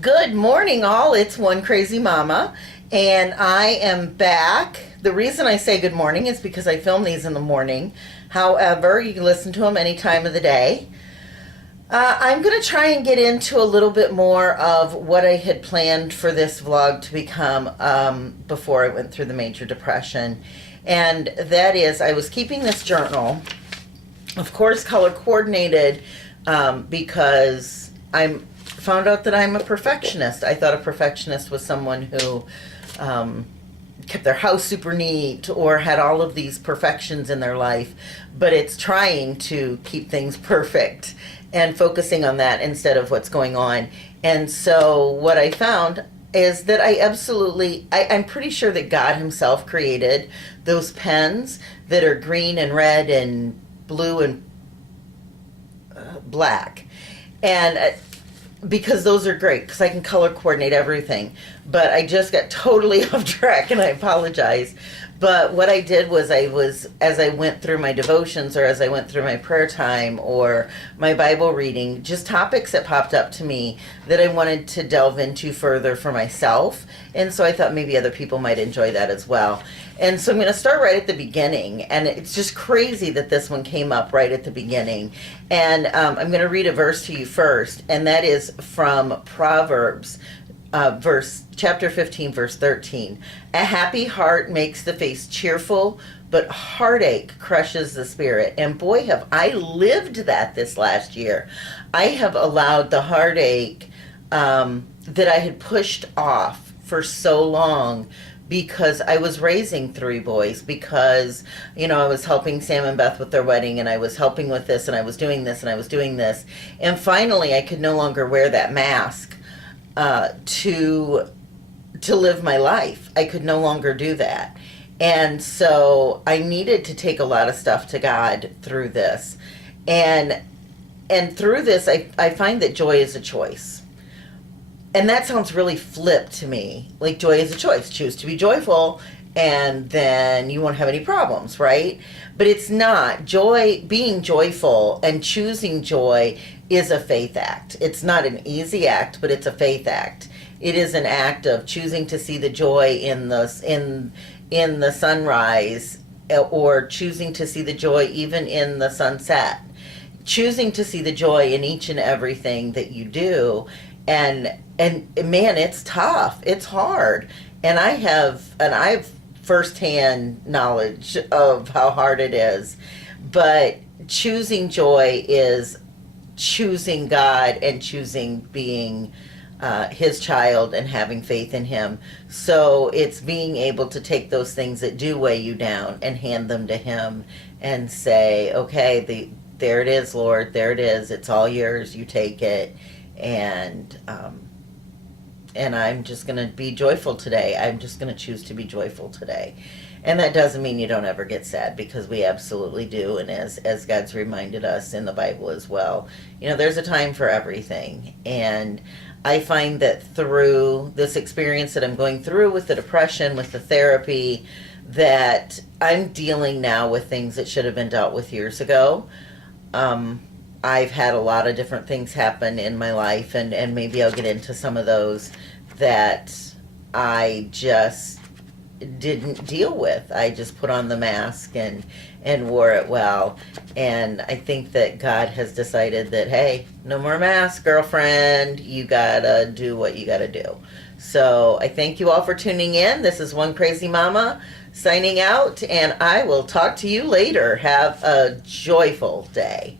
Good morning, all. It's One Crazy Mama, and I am back. The reason I say good morning is because I film these in the morning. However, you can listen to them any time of the day. I'm going to try and get into a little bit more of what I had planned for this vlog to become before I went through the major depression. And that is, I was keeping this journal, of course, color coordinated, because I'm found out that I'm a perfectionist. I thought a perfectionist was someone who kept their house super neat or had all of these perfections in their life, but it's trying to keep things perfect and focusing on that instead of what's going on. And so what I found is that I'm pretty sure that God himself created those pens that are green and red and blue and black. And because those are great, because I can color coordinate everything. But I just got totally off track, and I apologize. But what I did was as I went through my devotions, or as I went through my prayer time, or my Bible reading, just topics that popped up to me that I wanted to delve into further for myself. And so I thought maybe other people might enjoy that as well. And so I'm going to start right at the beginning. And it's just crazy that this one came up right at the beginning. And I'm going to read a verse to you first, and that is from Proverbs, chapter 15, verse 13. A happy heart makes the face cheerful, but heartache crushes the spirit. And boy, have I lived that this last year. I have allowed the heartache that I had pushed off for so long, because I was raising three boys, because, I was helping Sam and Beth with their wedding, and I was helping with this, and I was doing this, and I was doing this. And finally, I could no longer wear that mask to live my life. I could no longer do that. And so I needed to take a lot of stuff to God through this. And through this, I find that joy is a choice. And that sounds really flip to me. Like, joy is a choice. Choose to be joyful, and then you won't have any problems, right? But it's not. Joy, being joyful and choosing joy is a faith act. It's not an easy act, but it's a faith act. It is an act of choosing to see the joy in the sunrise, or choosing to see the joy even in the sunset. Choosing to see the joy in each and everything that you do. And man, it's tough. It's hard. And I've firsthand knowledge of how hard it is. But choosing joy is choosing God and choosing being his child and having faith in him. So it's being able to take those things that do weigh you down and hand them to him and say, okay, there it is, Lord, there it is. It's all yours. You take it. And I'm just going to be joyful today. I'm just going to choose to be joyful today. And that doesn't mean you don't ever get sad, because we absolutely do. And as God's reminded us in the Bible as well, there's a time for everything. And I find that through this experience that I'm going through with the depression, with the therapy, that I'm dealing now with things that should have been dealt with years ago. I've had a lot of different things happen in my life, and maybe I'll get into some of those that I just didn't deal with. I just put on the mask and wore it well. And I think that God has decided that, hey, no more mask, girlfriend. You gotta do what you gotta do. So I thank you all for tuning in. This is One Crazy Mama signing out, and I will talk to you later. Have a joyful day.